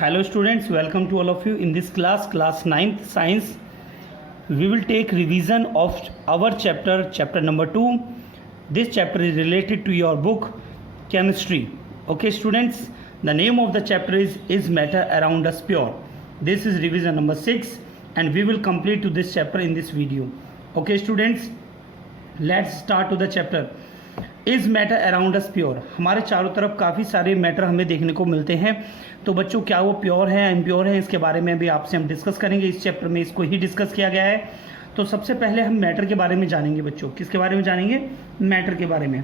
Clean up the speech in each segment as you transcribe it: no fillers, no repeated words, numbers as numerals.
Hello students, welcome to all of you in this class 9th science. We will take revision of our chapter number 2. This chapter is related to your book chemistry. Okay students, the name of the chapter is matter around us pure. This is revision number 6 and we will complete to this chapter in this video. Okay students, let's start to the chapter. Is matter around us pure. हमारे चारों तरफ काफ़ी सारे matter हमें देखने को मिलते हैं. तो बच्चों क्या वो प्योर है इम्प्योर है, इसके बारे में भी आपसे हम डिस्कस करेंगे. इस चैप्टर में इसको ही डिस्कस किया गया है. तो सबसे पहले हम मैटर के बारे में जानेंगे बच्चों. किसके बारे में जानेंगे? मैटर के बारे में.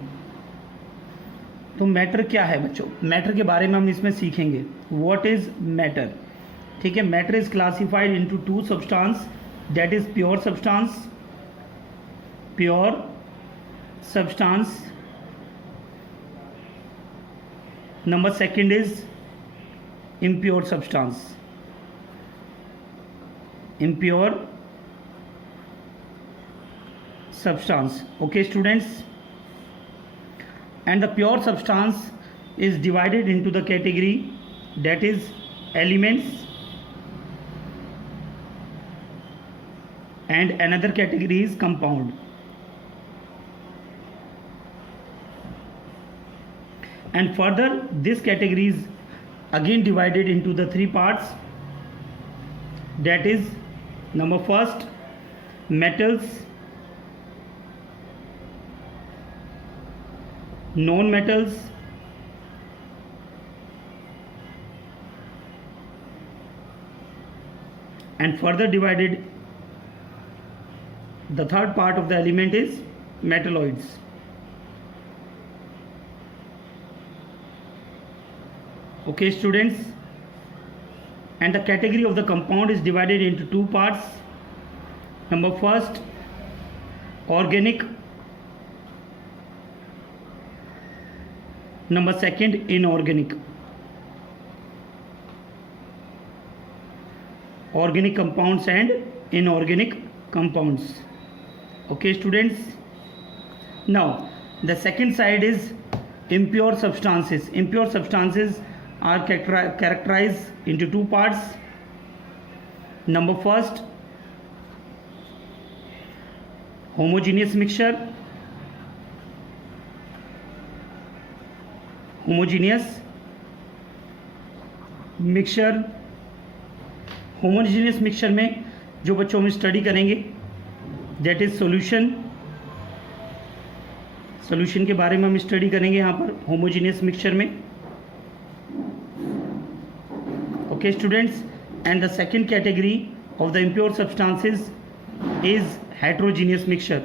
तो मैटर क्या है बच्चों? मैटर के बारे में हम इसमें सीखेंगे. What is matter? ठीक है. Matter is classified into two substance, that is pure substance. Pure substance. Number second is impure substance. Impure substance. Okay students, and the pure substance is divided into the category that is elements, and another category is compound. And further this category is again divided into the three parts, that is number first metals, non-metals, and further divided the third part of the element is metalloids. Okay students, and the category of the compound is divided into two parts. Number first organic, number second inorganic. Organic compounds and inorganic compounds. Okay students, now the second side is impure substances. Impure substances are characterized into two parts. Number first homogeneous mixture. Homogeneous mixture में जो बच्चों हम study करेंगे that is solution के बारे में हम study करेंगे यहाँ पर होमोजीनियस मिक्सचर में. Okay students, and the second category of the impure substances is heterogeneous mixture.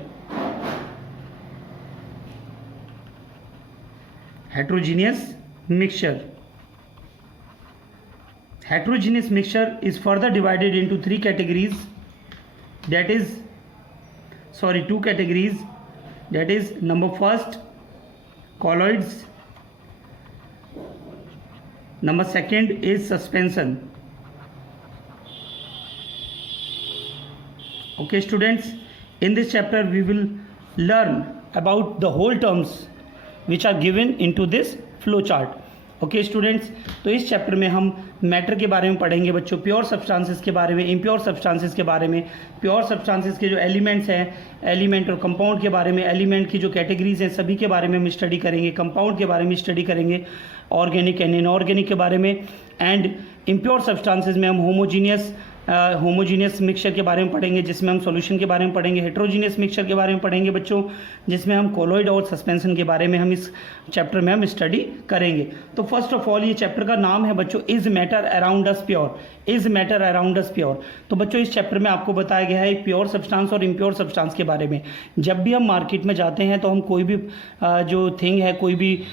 Heterogeneous mixture is further divided into two categories, that is number first colloids, number second is suspension. Okay students, in this chapter we will learn about the whole terms which are given into this flow chart. Okay students, तो इस chapter में हम matter के बारे में पढ़ेंगे बच्चों, pure substances के बारे में, इम्प्योर सब्सटेंसेस के बारे में, प्योर सब्सटेंसेस के जो एलिमेंट्स हैं, एलिमेंट और कंपाउंड के बारे में, एलिमेंट की जो कैटेगरीज हैं सभी के बारे में हम स्टडी करेंगे, कंपाउंड के बारे में स्टडी करेंगे, ऑर्गेनिक एंड इनऑर्गेनिक के बारे में, एंड इम्प्योर सब्सटेंसेस में हम होमोजीनियस मिक्सचर के बारे में पढ़ेंगे जिसमें हम सॉल्यूशन के बारे में पढ़ेंगे, हेटेरोजीनियस मिक्सचर के बारे में पढ़ेंगे बच्चों जिसमें हम कोलॉइड और सस्पेंशन के बारे में हम इस चैप्टर में हम स्टडी करेंगे. तो फर्स्ट ऑफ ऑल ये चैप्टर का नाम है बच्चों is matter around us pure. Is matter around us pure. तो बच्चों इस चैप्टर में आपको बताया गया है प्योर सब्सटेंस और इम्प्योर सब्सटेंस के बारे में. जब भी हम मार्केट में जाते हैं तो हम कोई भी जो थिंग है, कोई भी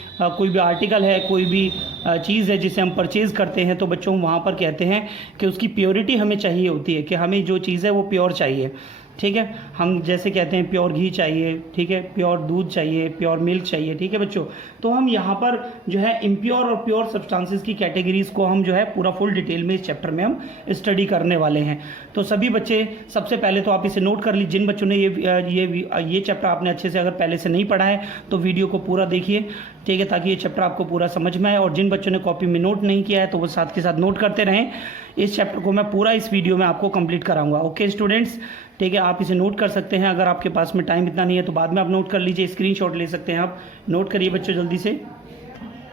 आर्टिकल है, कोई भी चीज़ है जिसे हम परचेज़ करते हैं तो बच्चों वहाँ पर कहते हैं कि उसकी प्योरिटी हमें चाहिए होती है, कि हमें जो चीज़ है वो प्योर चाहिए. ठीक है। हम जैसे कहते हैं प्योर घी चाहिए, ठीक है, प्योर दूध चाहिए, प्योर मिल्क चाहिए, ठीक है बच्चों। तो हम यहाँ पर जो है इम्प्योर और प्योर सब्सटेंसेस की कैटेगरीज को हम जो है पूरा फुल डिटेल में इस चैप्टर में हम स्टडी करने वाले हैं। तो सभी बच्चे सबसे पहले तो आप इसे नोट कर लीजिए। जिन बच्चों ने ये चैप्टर आपने अच्छे से अगर पहले से नहीं पढ़ा है तो वीडियो को पूरा देखिए, ठीक है, ताकि ये चैप्टर आपको पूरा समझ में आए। और जिन बच्चों ने कॉपी में नोट नहीं किया है तो वो साथ के साथ नोट करते रहें। इस चैप्टर को मैं पूरा इस वीडियो में आपको कंप्लीट कराऊंगा। ओके स्टूडेंट्स, ठीक है, आप इसे नोट कर सकते हैं। अगर आपके पास में टाइम इतना नहीं है तो बाद में आप नोट कर लीजिए, स्क्रीनशॉट ले सकते हैं आप। नोट करिए बच्चों जल्दी से।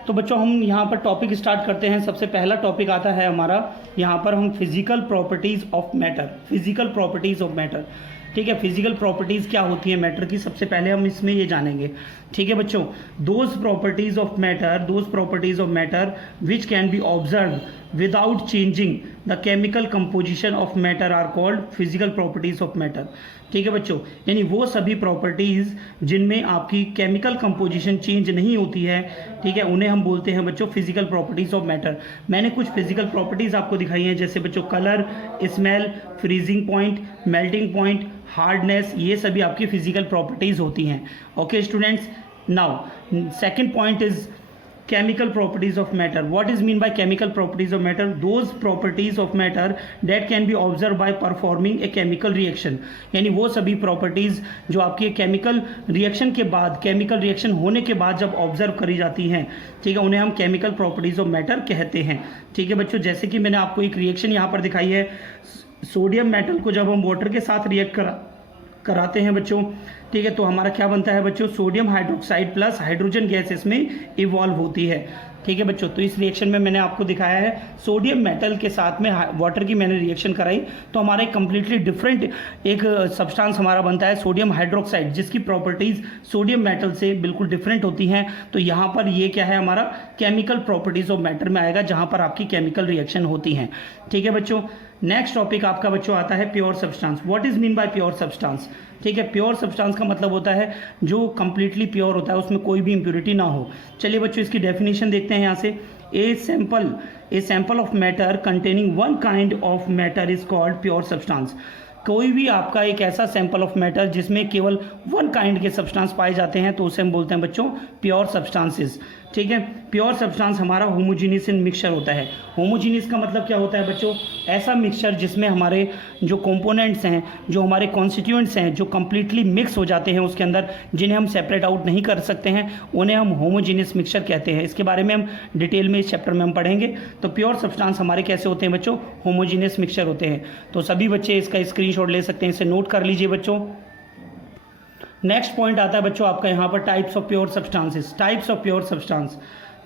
तो बच्चों हम यहाँ पर टॉपिक स्टार्ट करते हैं। सबसे पहला टॉपिक आता है हमारा, यहाँ पर हम physical properties of matter. Physical properties of matter, ठीक है। फिजिकल प्रॉपर्टीज़ क्या होती है मैटर की, सबसे पहले हम इसमें ये जानेंगे, ठीक है बच्चों। Those properties of matter which can be observe without changing the chemical composition of matter are called physical properties of matter, ठीक है बच्चों। यानी वो सभी प्रॉपर्टीज़ जिनमें आपकी केमिकल कंपोजिशन चेंज नहीं होती है, ठीक है, उन्हें हम बोलते हैं बच्चों फिजिकल प्रॉपर्टीज़ ऑफ मैटर। मैंने कुछ फिजिकल प्रॉपर्टीज़ आपको दिखाई हैं, जैसे बच्चों colour, smell, freezing point, melting point, hardness, ये सभी आपकी फिजिकल प्रॉपर्टीज़ होती हैं। Okay students, now second point is chemical properties of matter. What is mean by chemical properties of matter? Those properties of matter that can be observed by performing a chemical reaction. यानी वो सभी properties जो आपकी chemical reaction के बाद, chemical reaction होने के बाद जब observe करी जाती हैं, ठीक है, उन्हें हम chemical properties of matter कहते हैं, ठीक है बच्चों। जैसे कि मैंने आपको एक रिएक्शन यहाँ पर दिखाई है, सोडियम मेटल को जब हम वाटर के साथ रिएक्ट कराते हैं बच्चों, ठीक है, तो हमारा क्या बनता है बच्चों, sodium hydroxide plus hydrogen gas इसमें इवॉल्व होती है, ठीक है बच्चों। तो इस रिएक्शन में मैंने आपको दिखाया है सोडियम मेटल के साथ में वाटर की मैंने रिएक्शन कराई, तो हमारा एक कम्प्लीटली डिफरेंट एक सब्सटेंस हमारा बनता है सोडियम हाइड्रोक्साइड, जिसकी प्रॉपर्टीज़ सोडियम मेटल से बिल्कुल डिफरेंट होती हैं। तो यहाँ पर ये क्या है, हमारा केमिकल प्रॉपर्टीज़ ऑफ मैटर में आएगा, जहाँ पर आपकी केमिकल रिएक्शन होती हैं, ठीक है बच्चों। नेक्स्ट टॉपिक आपका बच्चों आता है pure substance. What is mean bye pure substance, ठीक है। प्योर सब्सटेंस का मतलब होता है जो कंप्लीटली प्योर होता है, उसमें कोई भी इंप्योरिटी ना हो। चलिए बच्चों इसकी डेफिनेशन देखते हैं यहाँ से। A sample of matter containing one kind of matter is called pure substance. कोई भी आपका एक ऐसा सैंपल ऑफ मैटर जिसमें केवल वन काइंड के सब्सटेंस पाए जाते हैं तो उसे हम बोलते हैं बच्चों प्योर सब्सटेंसेस, ठीक है। प्योर सब्सटेंस हमारा होमोजीनियस मिक्सचर होता है। होमोजीनियस का मतलब क्या होता है बच्चों, ऐसा मिक्सचर जिसमें हमारे जो कंपोनेंट्स हैं, जो हमारे कॉन्स्टिट्यूएंट्स हैं, जो कंप्लीटली मिक्स हो जाते हैं उसके अंदर, जिन्हें हम सेपरेट आउट नहीं कर सकते हैं, उन्हें हम होमोजीनियस मिक्सचर कहते हैं। इसके बारे में हम डिटेल में इस चैप्टर में हम पढ़ेंगे। तो प्योर सब्सटेंस हमारे कैसे होते हैं बच्चों, होमोजीनियस मिक्सचर होते हैं। तो सभी बच्चे इसका स्क्रीनशॉट ले सकते हैं, इसे नोट कर लीजिए बच्चों। नेक्स्ट पॉइंट आता है बच्चों आपका यहाँ पर types of pure substances. Types of pure substance,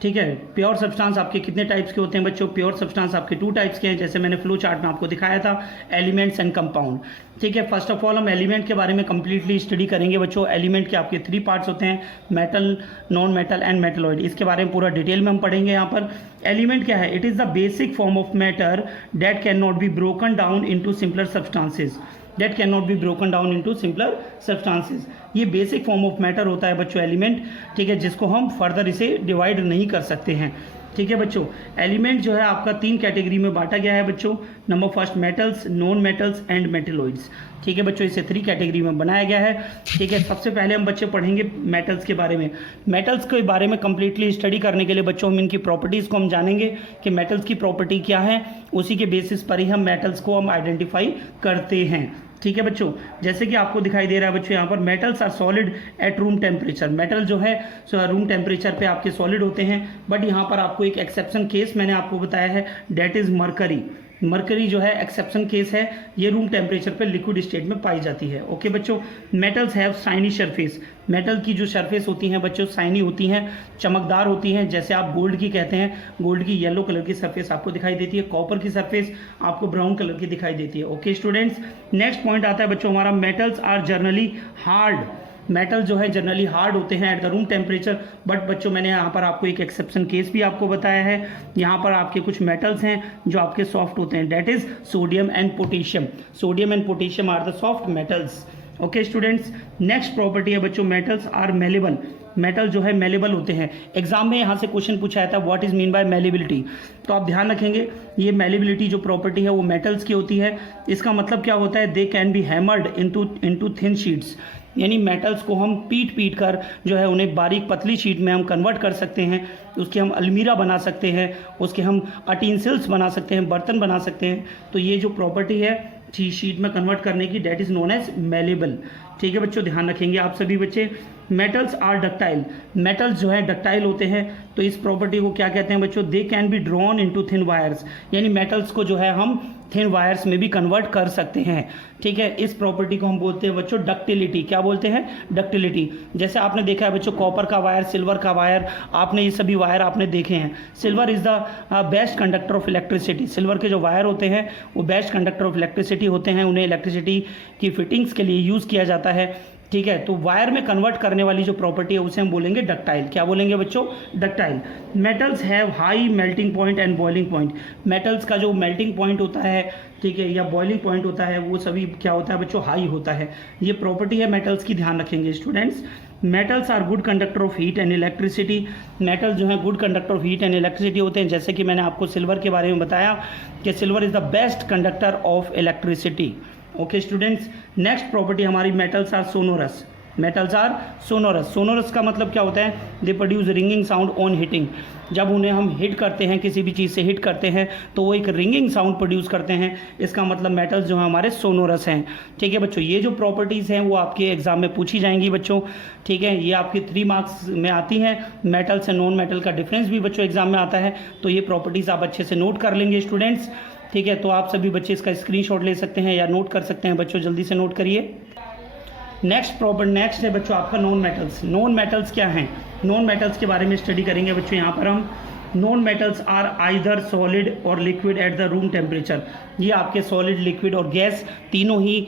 ठीक है। प्योर सब्सटेंस आपके कितने टाइप्स के होते हैं बच्चों, प्योर सब्सटेंस आपके 2 टाइप्स के हैं, जैसे मैंने फ्लो चार्ट में आपको दिखाया था, एलिमेंट्स एंड कंपाउंड, ठीक है। फर्स्ट ऑफ ऑल हम एलिमेंट के बारे में कंप्लीटली स्टडी करेंगे बच्चों। एलिमेंट के आपके 3 पार्ट्स होते हैं, metal, non metal and metalloid. इसके बारे में पूरा डिटेल में हम पढ़ेंगे यहाँ पर। एलिमेंट क्या है, it is the basic form of matter that can not be broken down into simpler substances, that cannot be broken down into simpler substances। ये बेसिक फॉर्म ऑफ मैटर होता है बच्चों एलिमेंट, ठीक है, जिसको हम फर्दर इसे डिवाइड नहीं कर सकते हैं, ठीक है बच्चों। एलिमेंट जो है आपका 3 कैटेगरी में बांटा गया है बच्चों। Number first metals, non metals and metalloids, ठीक है बच्चों, इसे 3 कैटेगरी में बनाया गया है, ठीक है। सबसे पहले हम बच्चे पढ़ेंगे मेटल्स के बारे में। मेटल्स के बारे में कंप्लीटली स्टडी करने के लिए बच्चों हम इनकी प्रॉपर्टीज़ को हम जानेंगे कि मेटल्स की प्रॉपर्टी क्या है, उसी के बेसिस पर ही हम मेटल्स को हम आइडेंटिफाई करते हैं, ठीक है बच्चों। जैसे कि आपको दिखाई दे रहा है बच्चों यहाँ पर, metals are solid at room temperature. Metal जो है रूम टेम्परेचर पे आपके सॉलिड होते हैं, बट यहाँ पर आपको एक एक्सेप्शन केस मैंने आपको बताया है, डेट इज़ मरकरी। मरकरी जो है एक्सेप्शन केस है, ये रूम टेम्परेचर पे लिक्विड स्टेट में पाई जाती है, ओके बच्चों। Metals have shiny surface. Metal की जो सरफेस होती हैं बच्चों शाइनी होती हैं, चमकदार होती हैं, जैसे आप गोल्ड की कहते हैं, गोल्ड की येलो कलर की सरफेस आपको दिखाई देती है, कॉपर की सरफेस आपको ब्राउन कलर की दिखाई देती है, ओके स्टूडेंट्स। नेक्स्ट पॉइंट आता है बच्चों हमारा, metals are generally hard. Metal जो है जनरली हार्ड होते हैं at the room temperature, but बच्चों मैंने यहाँ पर आपको एक एक्सेप्शन केस भी आपको बताया है। यहाँ पर आपके कुछ मेटल्स हैं जो आपके सॉफ्ट होते हैं, that is sodium and potassium. Sodium and potassium are the soft metals, okay students. Next property है बच्चों, मेटल्स आर मेलेबल। मेटल जो है मेलेबल होते हैं। एग्जाम में यहाँ से क्वेश्चन पूछा जाता है what is mean bye malleability, तो आप ध्यान रखेंगे ये मेलेबिलिटी जो प्रॉपर्टी है वो मेटल्स की होती है। इसका मतलब क्या होता है, they can be hammered into thin sheets, यानी मेटल्स को हम पीट कर जो है उन्हें बारीक पतली शीट में हम कन्वर्ट कर सकते हैं, उसके हम अलमीरा बना सकते हैं, उसके हम अटेंसिल्स बना सकते हैं, बर्तन बना सकते हैं। तो ये जो प्रॉपर्टी है शीट में कन्वर्ट करने की, that is known as malleable. ठीक है बच्चों, ध्यान रखेंगे आप सभी बच्चे। मेटल्स आर डक्टाइल, मेटल्स जो है डक्टाइल होते हैं, तो इस प्रॉपर्टी को क्या कहते हैं बच्चों, they can be drawn into thin wires, यानी मेटल्स को जो है हम थिन वायर्स में भी कन्वर्ट कर सकते हैं। ठीक है, इस प्रॉपर्टी को हम बोलते हैं बच्चों डक्टिलिटी। क्या बोलते हैं, डक्टिलिटी। जैसे आपने देखा है बच्चों कॉपर का वायर, सिल्वर का वायर, आपने ये सभी वायर आपने देखे हैं। Silver is the best conductor of electricity, silver के जो वायर होते हैं वो बेस्ट कंडक्टर ऑफ इलेक्ट्रिसिटी होते हैं, उन्हें इलेक्ट्रिसिटी की फिटिंग्स के लिए यूज़ किया जाता है। ठीक है, तो वायर में कन्वर्ट करने वाली जो प्रॉपर्टी है उसे हम बोलेंगे डक्टाइल। क्या बोलेंगे बच्चों, ductile. Metals have high melting point and boiling point, metals का जो मेल्टिंग पॉइंट होता है, ठीक है, या बॉइलिंग पॉइंट होता है, वो सभी क्या होता है बच्चों, हाई होता है। ये प्रॉपर्टी है मेटल्स की, ध्यान रखेंगे students. Metals are good conductor of heat and electricity, metals जो है good conductor of heat and electricity होते हैं। जैसे कि मैंने आपको सिल्वर के बारे में बताया कि silver is the best conductor of electricity. Okay students, next property हमारी metals are sonorous, metals are sonorous. Sonorous का मतलब क्या होता है, they produce ringing sound on hitting, जब उन्हें हम हिट करते हैं, किसी भी चीज़ से हिट करते हैं तो वो एक रिंगिंग साउंड प्रोड्यूस करते हैं, इसका मतलब मेटल्स जो है हमारे सोनोरस हैं। ठीक है बच्चों, ये जो प्रॉपर्टीज़ हैं वो आपके एग्जाम में पूछी जाएंगी बच्चों। ठीक है, ये आपके 3 मार्क्स में आती हैं। मेटल से नॉन मेटल का डिफरेंस भी बच्चों एग्जाम में आता है, तो ये प्रॉपर्टीज़ आप अच्छे से नोट कर लेंगे स्टूडेंट्स। ठीक है, तो आप सभी बच्चे इसका स्क्रीनशॉट ले सकते हैं या नोट कर सकते हैं बच्चों, जल्दी से नोट करिए। नेक्स्ट है बच्चों आपका नॉन मेटल्स। नॉन मेटल्स क्या हैं, नॉन मेटल्स के बारे में स्टडी करेंगे बच्चों यहाँ पर हम। Non metals are either solid और liquid at the room temperature, ये आपके सॉलिड, लिक्विड और गैस तीनों ही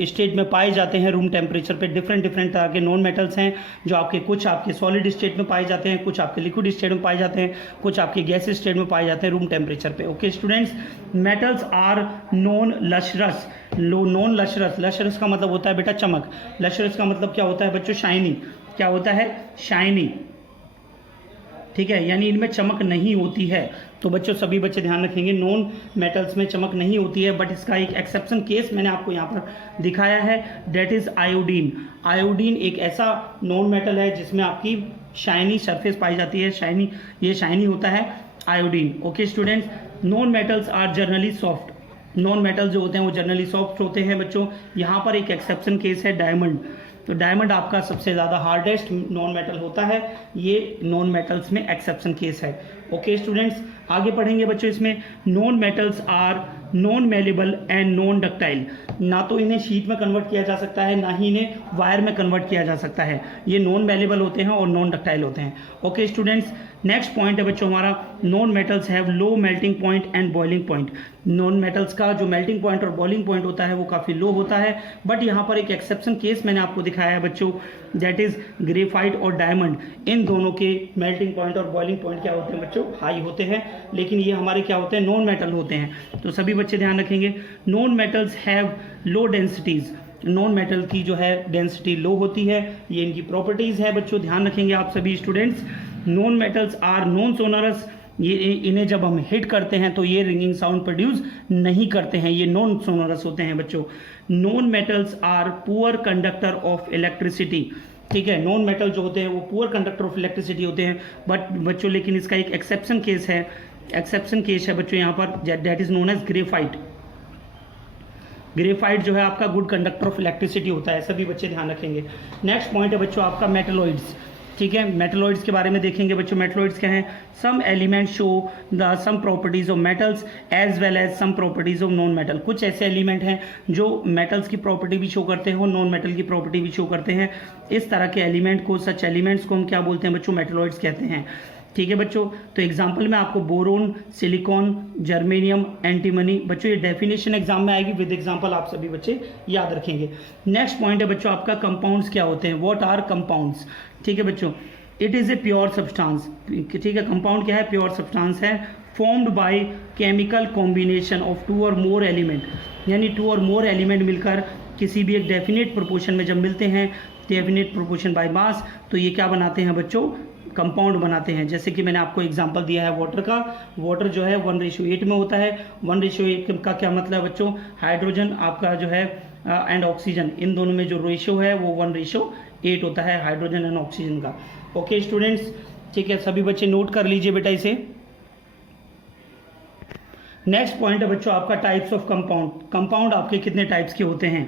स्टेट में पाए जाते हैं रूम टेम्परेचर पे। डिफरेंट तरह के नॉन मेटल्स हैं जो आपके कुछ आपके सॉलिड स्टेट में पाए जाते हैं, कुछ आपके लिक्विड स्टेट में पाए जाते हैं, कुछ आपके गैस स्टेट में पाए जाते हैं रूम टेम्परेचर पे। Okay students, metals are non lustrous, non lustrous, lustrous का मतलब होता है बेटा चमक, लशरस का मतलब क्या होता है बच्चों, शाइनी। क्या होता है, शाइनी। ठीक है, यानी इनमें चमक नहीं होती है। तो बच्चों सभी बच्चे ध्यान रखेंगे, नॉन मेटल्स में चमक नहीं होती है, बट इसका एक एक्सेप्शन केस मैंने आपको यहाँ पर दिखाया है, डेट इज आयोडीन। आयोडीन एक ऐसा नॉन मेटल है जिसमें आपकी शाइनी सरफेस पाई जाती है, शाइनी, ये शाइनी होता है iodine. Okay students, non metals are generally soft, non metals जो होते हैं वो जनरली सॉफ्ट होते हैं बच्चों। यहाँ पर एक एक्सेप्शन केस है डायमंड, तो डायमंड आपका सबसे ज़्यादा हार्डेस्ट नॉन मेटल होता है, ये नॉन मेटल्स में एक्सेप्शन केस है। ओके स्टूडेंट्स, आगे पढ़ेंगे बच्चों इसमें। Non metals are non malleable and non ductile, ना तो इन्हें शीट में कन्वर्ट किया जा सकता है, ना ही इन्हें वायर में कन्वर्ट किया जा सकता है। ये नॉन मेलेबल होते हैं और नॉन डक्टाइल होते हैं। ओके स्टूडेंट्स, नेक्स्ट पॉइंट है बच्चों हमारा, non metals have low melting point and boiling point. Non metals का जो मेल्टिंग पॉइंट और बॉइलिंग पॉइंट होता है वो काफ़ी लो होता है, बट यहाँ पर एक एक्सेप्शन केस मैंने आपको दिखाया है बच्चों, दैट इज ग्रेफाइट और डायमंड। इन दोनों के मेल्टिंग पॉइंट और बॉइलिंग पॉइंट क्या होते हैं बच्चों, हाई होते हैं, लेकिन ये हमारे क्या होते हैं, नॉन मेटल होते हैं। तो सभी बच्चे ध्यान रखेंगे, non metals have low densities, non metal की जो है डेंसिटी लो होती है, ये इनकी प्रॉपर्टीज़ है बच्चों, ध्यान रखेंगे आप सभी students. Non metals are non sonorous, ये इन्हें जब हम हिट करते हैं तो ये रिंगिंग साउंड प्रोड्यूस नहीं करते हैं, ये नॉन सोनरस होते हैं बच्चों। Non metals are poor conductor of electricity, ठीक है, नॉन मेटल जो होते हैं वो पुअर कंडक्टर ऑफ इलेक्ट्रिसिटी होते हैं, बट बच्चों लेकिन इसका एक एक्सेप्शन केस है, एक्सेप्शन केस है बच्चों यहाँ पर, that is known as graphite. Graphite जो है आपका गुड कंडक्टर ऑफ इलेक्ट्रिसिटी होता है, सभी बच्चे ध्यान रखेंगे। नेक्स्ट पॉइंट है बच्चों आपका मेटलॉइड्स, ठीक है, मेटलॉइड्स के बारे में देखेंगे बच्चों। मेटलॉइड्स क्या हैं, some element show the same properties of metals as well as some properties of non metal. कुछ ऐसे एलिमेंट हैं जो मेटल्स की प्रॉपर्टी भी शो करते हैं और नॉन मेटल की प्रॉपर्टी भी शो करते हैं। इस तरह के एलिमेंट को, सच एलिमेंट्स को हम क्या बोलते हैं बच्चों, मेटलॉइड्स कहते हैं। ठीक है बच्चों, तो एग्जाम्पल में आपको बोरोन, सिलिकॉन, जर्मेनियम, एंटीमनी, बच्चों ये डेफिनेशन एग्जाम में आएगी, विद एग्जाम्पल आप सभी बच्चे याद रखेंगे। नेक्स्ट पॉइंट है बच्चों आपका कंपाउंड्स क्या होते हैं, व्हाट आर कंपाउंड्स। ठीक है बच्चों, it is a pure substance, ठीक है, कंपाउंड क्या है, प्योर सब्सटेंस है, formed by chemical combination of 2 और मोर एलिमेंट, यानी 2 और मोर एलिमेंट मिलकर किसी भी एक डेफिनेट प्रोपोर्शन में जब मिलते हैं डेफिनेट प्रोपोर्शन बाय मास, तो ये क्या बनाते हैं बच्चों, कंपाउंड बनाते हैं। जैसे कि मैंने आपको एग्जांपल दिया है वाटर का, वाटर जो है 1:8 में होता है। 1:8 का क्या मतलब है बच्चों, हाइड्रोजन आपका जो है एंड ऑक्सीजन, इन दोनों में जो रेशियो है वो 1:8 होता है हाइड्रोजन एंड ऑक्सीजन का। ओके स्टूडेंट्स, ठीक है, सभी बच्चे नोट कर लीजिए बेटा इसे। नेक्स्ट पॉइंट है बच्चों आपका टाइप्स ऑफ कंपाउंड। कंपाउंड आपके कितने टाइप्स के होते हैं,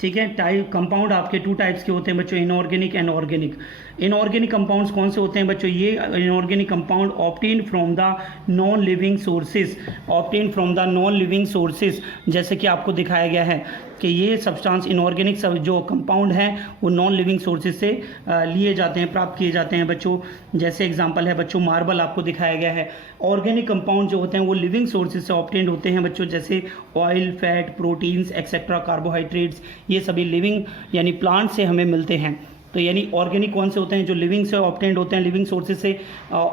ठीक है। टाइप कंपाउंड आपके 2 टाइप्स के होते हैं बच्चों, inorganic and organic. Inorganic compounds कौन से होते हैं बच्चों, ये inorganic compound obtain from the non living sources, obtain from the non living sources, जैसे कि आपको दिखाया गया है कि ये सब्सटेंस इनऑर्गेनिक सब जो कंपाउंड हैं वो नॉन लिविंग सोर्सेज से लिए जाते हैं, प्राप्त किए जाते हैं बच्चों। जैसे एग्जांपल है बच्चों मार्बल आपको दिखाया गया है। ऑर्गेनिक कंपाउंड जो होते हैं वो लिविंग सोर्सेज से ऑब्टेन्ड होते हैं बच्चों, जैसे oil, fat, proteins etcetera, carbohydrates, ये सभी लिविंग यानी प्लांट से हमें मिलते हैं। तो यानी ऑर्गेनिक कौन से होते हैं, जो लिविंग से ऑब्टेन्ड होते हैं लिविंग सोर्सेज से।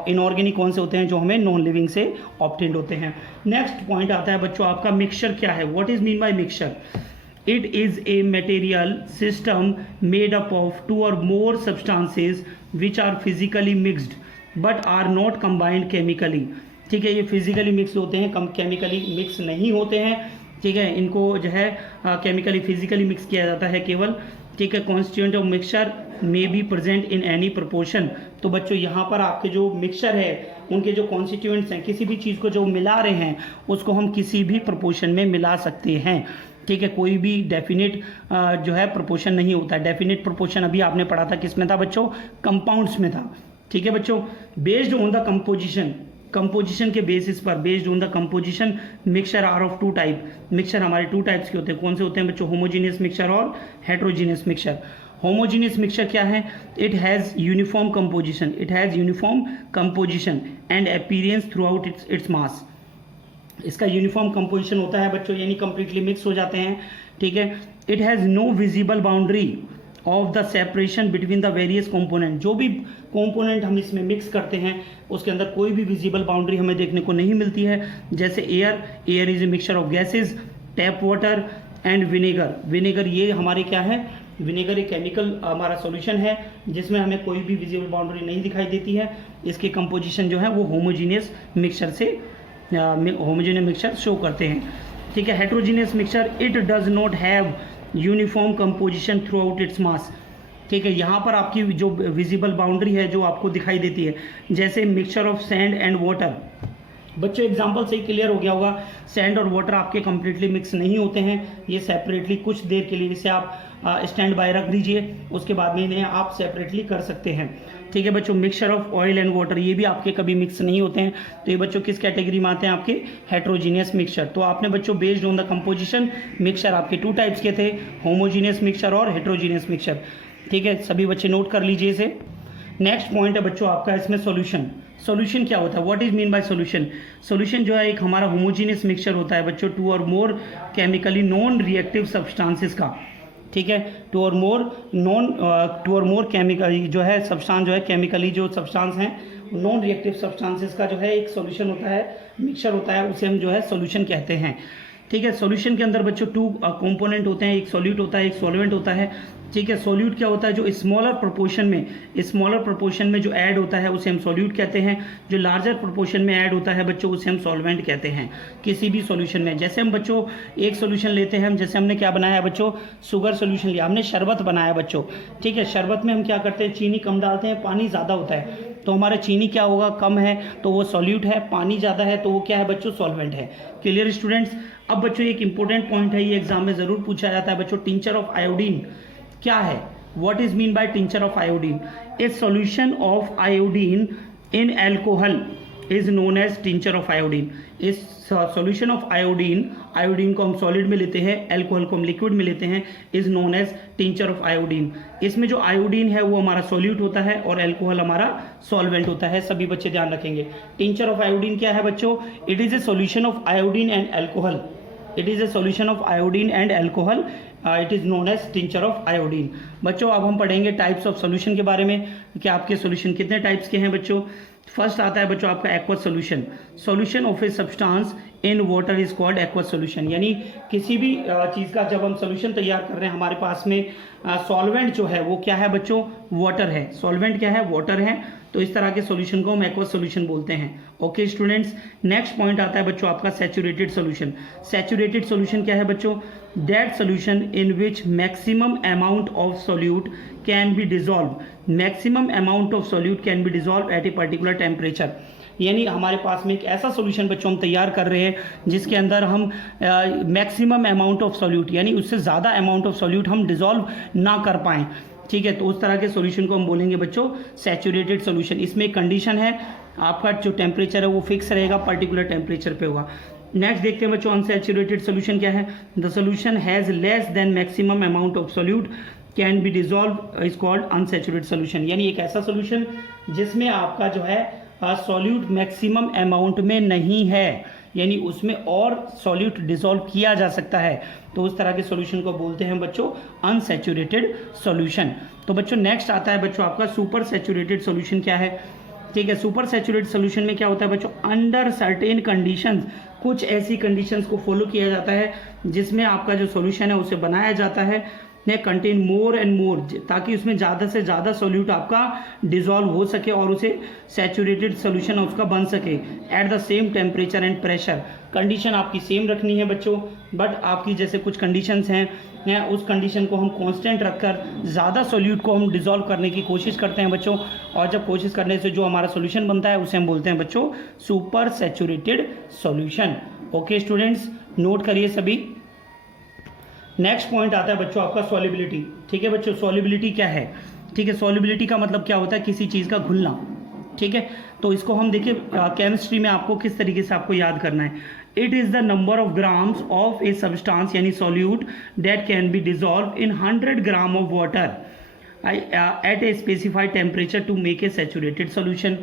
इनऑर्गेनिक कौन से होते हैं, जो हमें नॉन लिविंग से ऑब्टेन्ड होते हैं। नेक्स्ट पॉइंट आता है बच्चों आपका मिक्सचर क्या है, what is mean bye mixture. It is a material system made up of 2 or more substances which are physically mixed but are not combined chemically। ठीक है, ये फिजिकली मिक्स होते हैं, कम केमिकली मिक्स नहीं होते हैं, ठीक है। इनको जो है केमिकली फिजिकली मिक्स किया जाता है केवल, ठीक है। Constituent of mixture may be present in any proportion. तो बच्चों यहाँ पर आपके जो मिक्सचर है उनके जो कॉन्स्टिट्यूएंट्स हैं, किसी भी चीज़ को जो मिला रहे हैं उसको हम किसी भी प्रोपोर्शन में मिला सकते हैं, ठीक है। कोई भी डेफिनेट जो है प्रोपोर्शन नहीं होता है। डेफिनेट प्रोपोर्शन अभी आपने पढ़ा था किसमें था बच्चों, कंपाउंड्स में था, ठीक है बच्चों। Based on the composition, composition के बेसिस पर, based on the composition mixture are of 2 type. Mixture हमारे 2 टाइप्स के होते हैं, कौन से होते हैं बच्चों, होमोजीनियस मिक्सचर और हेट्रोजीनियस मिक्सचर। होमोजीनियस मिक्सचर क्या है, it has uniform composition, it has uniform composition and appearance through out its mass. इसका यूनिफॉर्म कंपोजिशन होता है बच्चों, यानी कंप्लीटली मिक्स हो जाते हैं, ठीक है। It has no visible boundary of the separation between the various component. जो भी कंपोनेंट हम इसमें मिक्स करते हैं उसके अंदर कोई भी विजिबल बाउंड्री हमें देखने को नहीं मिलती है। जैसे air, air is a mixture of gases, tap water and vinegar. Vinegar ये हमारे क्या है, विनेगर एक केमिकल हमारा सॉल्यूशन है जिसमें हमें कोई भी विजिबल बाउंड्री नहीं दिखाई देती है। इसके कंपोजिशन जो है वो होमोजीनियस मिक्सचर से होमोजेनियस मिक्सचर शो करते हैं, ठीक है। Heterogeneous mixture, it does not have uniform composition through out its mass, ठीक है। यहाँ पर आपकी जो विजिबल बाउंड्री है जो आपको दिखाई देती है, जैसे mixture of sand and water. बच्चों एग्जाम्पल से ही क्लियर हो गया होगा, सैंड और वाटर आपके कंप्लीटली मिक्स नहीं होते हैं, ये सेपरेटली कुछ देर के लिए जैसे आप स्टैंड बाय रख दीजिए, उसके बाद में इन्हें आप सेपरेटली कर सकते हैं, ठीक है बच्चों। Mixture of oil and water, ये भी आपके कभी मिक्स नहीं होते हैं, तो ये बच्चों किस कैटेगरी में आते हैं, आपके हेट्रोजीनियस मिक्सचर। तो आपने बच्चों based on the composition mixture आपके 2 टाइप्स के थे, होमोजीनियस मिक्सचर और हेट्रोजीनियस मिक्सचर, ठीक है। सभी बच्चे नोट कर लीजिए इसे। नेक्स्ट पॉइंट है बच्चों आपका इसमें सॉल्यूशन। सॉल्यूशन क्या होता है, what is mean bye solution. Solution जो है एक हमारा होमोजीनियस मिक्सचर होता है बच्चों 2 और मोर केमिकली नॉन रिएक्टिव सब्सटेंसेस का, ठीक है। 2 और मोर केमिकल जो है सब्सटेंस जो है केमिकली जो सब्सटेंस हैं नॉन रिएक्टिव सब्सटेंसेस का जो है एक सॉल्यूशन होता है, मिक्सचर होता है, उसे हम जो है सॉल्यूशन कहते हैं, ठीक है। सॉल्यूशन के अंदर बच्चों 2 कंपोनेंट होते हैं, एक सॉल्यूट होता है, एक सॉल्वेंट होता है, ठीक है। सॉल्यूट क्या होता है, जो स्मॉलर प्रोपोर्शन में जो ऐड होता है उसे हम सॉल्यूट कहते हैं, जो लार्जर प्रोपोर्शन में ऐड होता है बच्चों उसे हम सॉल्वेंट कहते हैं किसी भी सॉल्यूशन में। जैसे हम बच्चों एक सॉल्यूशन लेते हैं, हम जैसे हमने क्या बनाया बच्चों, शुगर सॉल्यूशन लिया, हमने शरबत बनाया बच्चों, ठीक है। शरबत में हम क्या करते हैं, चीनी कम डालते हैं, पानी ज़्यादा होता है, तो हमारा चीनी क्या होगा, कम है तो वो सॉल्यूट है, पानी ज़्यादा है तो वो क्या है बच्चों, सॉल्वेंट है। Clear students. अब बच्चों एक इंपॉर्टेंट पॉइंट है, ये एग्जाम में ज़रूर पूछा जाता है बच्चों, टिंचर ऑफ आयोडीन क्या है, what is mean by tincture of iodine. A solution of iodine in alcohol is known as tincture of iodine. इस सॉल्यूशन ऑफ आयोडीन को हम सॉलिड में लेते हैं, एल्कोहल को हम लिक्विड में लेते हैं, is known as tincture of iodine. इसमें जो आयोडीन है वो हमारा सॉल्यूट होता है और एल्कोहल हमारा सॉल्वेंट होता है, सभी बच्चे ध्यान रखेंगे। टिंचर ऑफ आयोडीन क्या है बच्चों, it is a solution of iodine and alcohol, it is a solution of iodine and alcohol, it is known as tincture of iodine. बच्चों अब हम पढ़ेंगे टाइप्स ऑफ सॉल्यूशन के बारे में कि आपके सॉल्यूशन कितने टाइप्स के हैं बच्चों, फर्स्ट आता है बच्चों आपका aqueous solution. Solution of a substance in water is called aqueous solution. यानी किसी भी चीज़ का जब हम सॉल्यूशन तैयार कर रहे हैं, हमारे पास में सॉल्वेंट जो है वो क्या है बच्चों, वाटर है। सॉल्वेंट क्या है, वाटर है। तो इस तरह के सॉल्यूशन को हम एक्वस सॉल्यूशन बोलते हैं। ओके स्टूडेंट्स, नेक्स्ट पॉइंट आता है बच्चों आपका सैचुरेटेड सॉल्यूशन। सैचुरेटेड सॉल्यूशन क्या है बच्चों, that solution in which maximum amount of solute can be dissolve. Maximum amount of solute can be dissolve at a particular temperature. यानी हमारे पास में एक ऐसा सॉल्यूशन बच्चों हम तैयार कर रहे हैं जिसके अंदर हम मैक्सिमम अमाउंट ऑफ सॉल्यूट यानी उससे ज़्यादा अमाउंट ऑफ सॉल्यूट हम डिजॉल्व ना कर पाएँ। ठीक है, तो उस तरह के सॉल्यूशन को हम बोलेंगे बच्चों सैचुरेटेड सॉल्यूशन। इसमें एक कंडीशन है, आपका जो टेम्परेचर है वो फिक्स रहेगा, पर्टिकुलर टेम्परेचर पे होगा। नेक्स्ट देखते हैं बच्चों अनसैचुरेटेड सॉल्यूशन क्या है। The solution has less than maximum amount of solute can be dissolve is called unsaturated solution. यानी एक ऐसा सॉल्यूशन जिसमें आपका जो है सॉल्यूट मैक्सिमम अमाउंट में नहीं है, यानी उसमें और सॉल्यूट डिसॉल्व किया जा सकता है, तो उस तरह के सॉल्यूशन को बोलते हैं बच्चों अनसैचुरेटेड सॉल्यूशन। तो बच्चों नेक्स्ट आता है बच्चों आपका सुपर सैचुरेटेड सॉल्यूशन क्या है। ठीक है, सुपर सैचुरेटेड सॉल्यूशन में क्या होता है बच्चों, अंडर सर्टेन कंडीशंस, कुछ ऐसी कंडीशंस को फॉलो किया जाता है जिसमें आपका जो सॉल्यूशन है उसे बनाया जाता है कंटेन मोर एंड मोर, ताकि उसमें ज़्यादा से ज़्यादा सॉल्यूट आपका डिजॉल्व हो सके और उसे सैचुरेटेड सॉल्यूशन उसका बन सके at the same temperature and pressure. Condition आपकी सेम रखनी है बच्चों, बट आपकी जैसे कुछ कंडीशंस हैं उस कंडीशन को हम कांस्टेंट रखकर ज़्यादा सॉल्यूट को हम डिजॉल्व करने की कोशिश करते हैं बच्चों, और जब कोशिश करने से जो हमारा सॉल्यूशन बनता है उसे हम बोलते हैं बच्चों super saturated solution. Okay students, note करिए सभी। नेक्स्ट पॉइंट आता है बच्चों आपका सॉल्युबिलिटी। ठीक है बच्चों, सॉल्युबिलिटी क्या है। ठीक है, सॉल्युबिलिटी का मतलब क्या होता है, किसी चीज़ का घुलना। ठीक है, तो इसको हम देखिए केमिस्ट्री में आपको किस तरीके से आपको याद करना है। It is the number of grams of a substance यानी solute that can be dissolve in 100 gram of water at a specified temperature to make a saturated solution.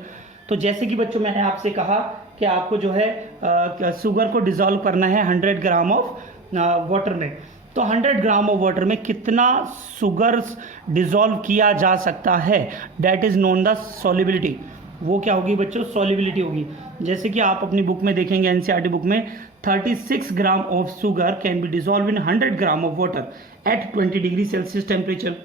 तो जैसे कि बच्चों मैंने आपसे कहा कि आपको जो है शुगर को डिजॉल्व करना है 100 ग्राम ऑफ वाटर में, तो 100 ग्राम ऑफ वाटर में कितना शुगर डिजॉल्व किया जा सकता है, that is known the solubility. वो क्या होगी बच्चों, सॉल्युबिलिटी होगी। जैसे कि आप अपनी बुक में देखेंगे एनसीईआरटी बुक में 36 gram of sugar cane be dissolve in 100 gram of water eight 20 degree Celsius temperature,